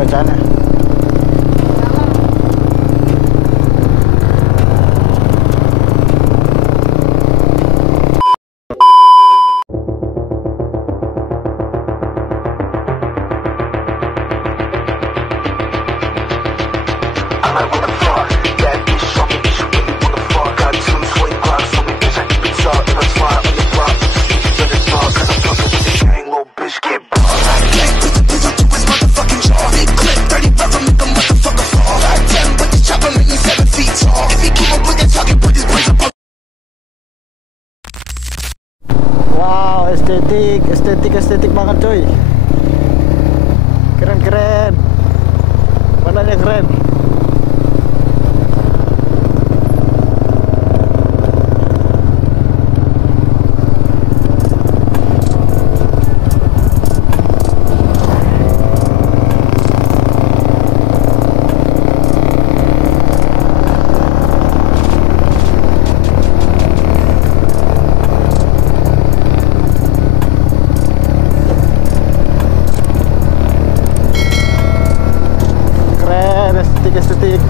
cuacanya. Wow, estetik banget coy. Keren. Warnanya keren. Estetik.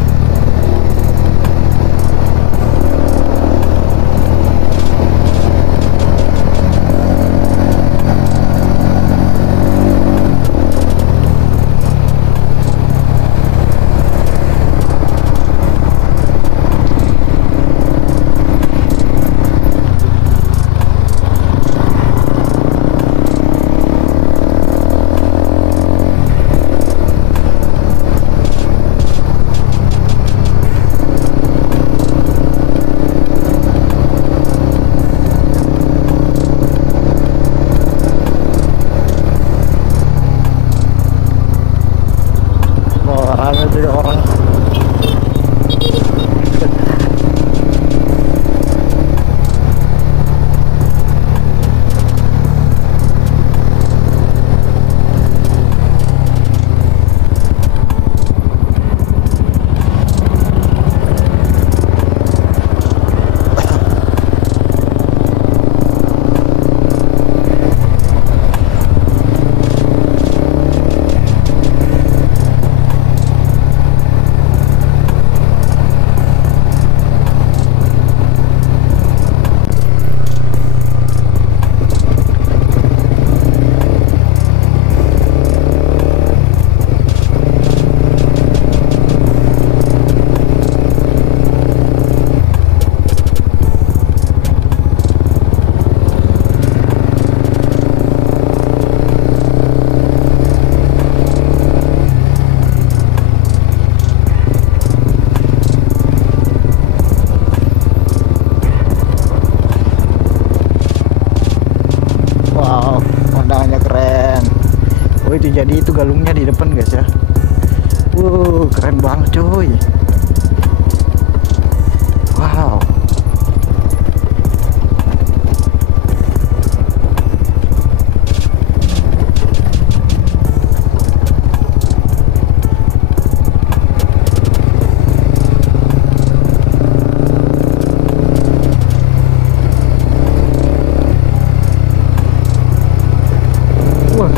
Rame juga orang. Wow, pemandangannya keren. Oh, itu jadi itu galungnya di depan guys ya. Keren banget coy. Wow.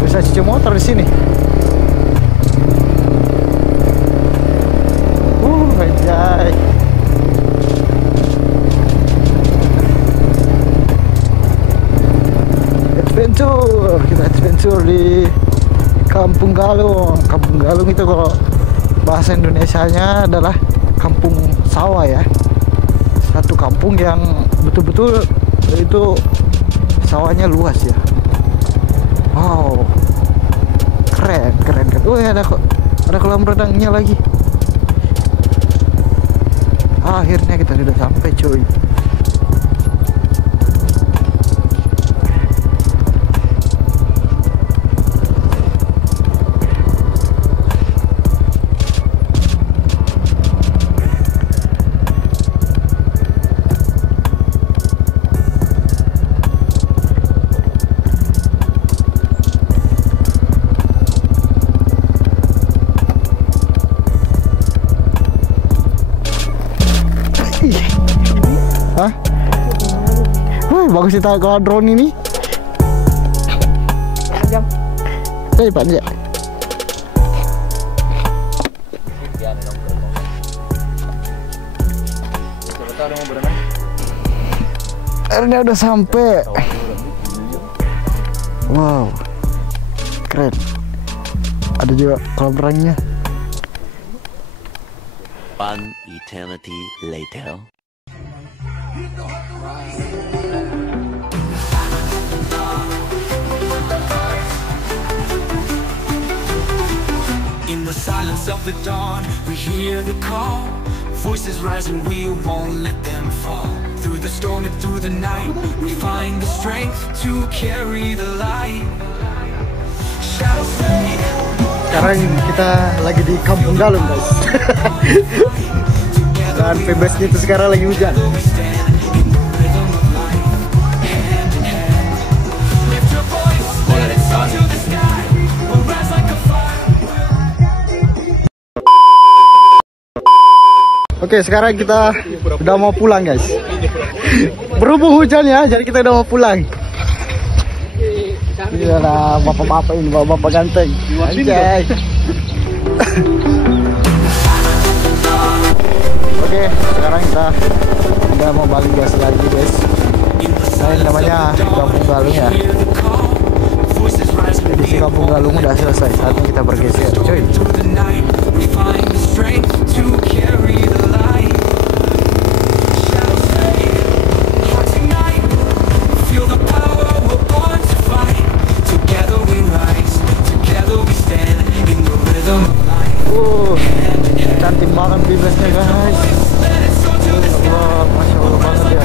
Bisa cuci motor di sini. Anjay. Kita adventure di Kampung Galung. Kampung Galung itu kalau bahasa Indonesianya adalah kampung sawah ya. Satu kampung yang betul-betul itu sawahnya luas ya. Wow, keren. Ada kolam renangnya lagi. Akhirnya kita sudah sampai cuy. Hah? Wih, bagus kita kalau drone ini. Panjang. Panjang. kita udah mau berenang. Akhirnya udah sampai. Wow, keren. Ada juga kolam renangnya. One eternity later. In the silence of the dawn, we hear the call. Voices rising, we won't let them fall. Through the storm and through the night, we find the strength to carry the light. Shadows fade. Sekarang kita lagi di Kampung Galung, guys. Dan bebasnya itu sekarang lagi hujan. Oke, sekarang kita udah mau pulang, guys. Berhubung hujan ya, jadi kita udah mau pulang. Ini ada bapak-bapak ini, bapak-bapak ganteng. Anjay. Oke, sekarang kita udah mau balik gas lagi, guys. Nah, ini namanya Kampung Galung ya. Jadi si Kampung Galung udah selesai, saatnya kita bergeser, cuy. Cantik banget bibesnya, guys. Allah, masya Allah banget ya.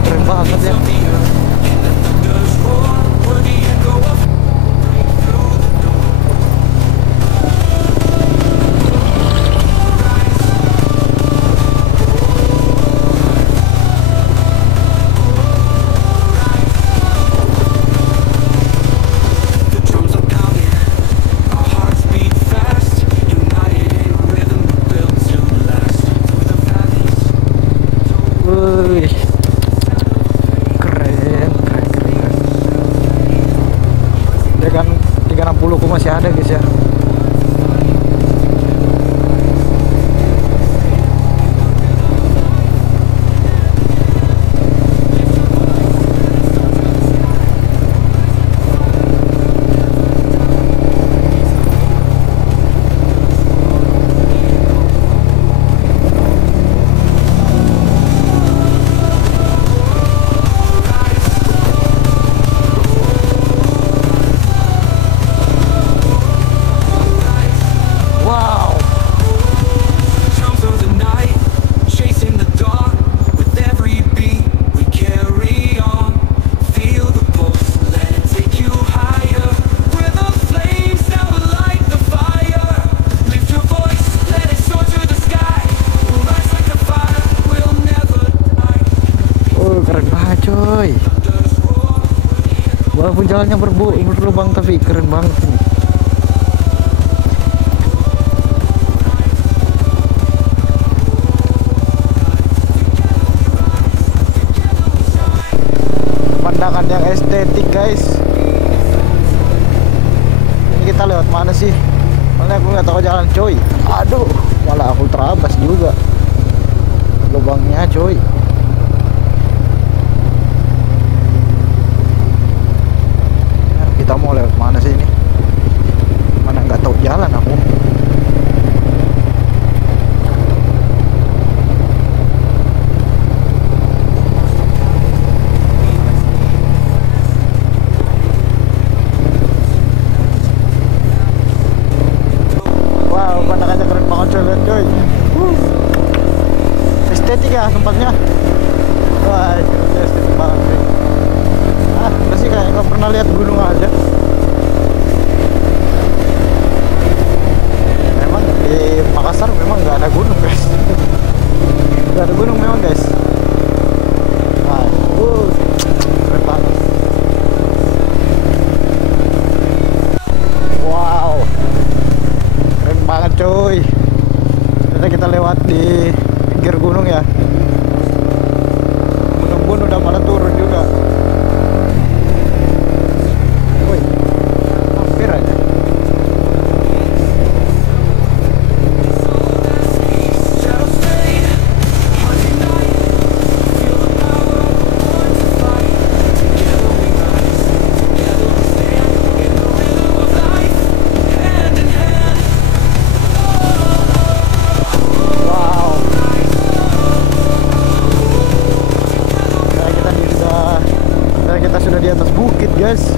Keren banget ya. Dia kan 360 masih ada, guys ya. Walaupun jalannya berlubang tapi keren banget ini. Pemandangan yang estetik, guys. Ini kita lewat mana sih? Soalnya aku nggak tahu jalan, coy. Aduh, malah aku terabas juga lubangnya, coy. Kita mau lewat mana sih ini? Mana nggak tahu jalan aku. Wow, pemandangannya keren banget, coy, lihat, coy. Estetik ya tempatnya. guys.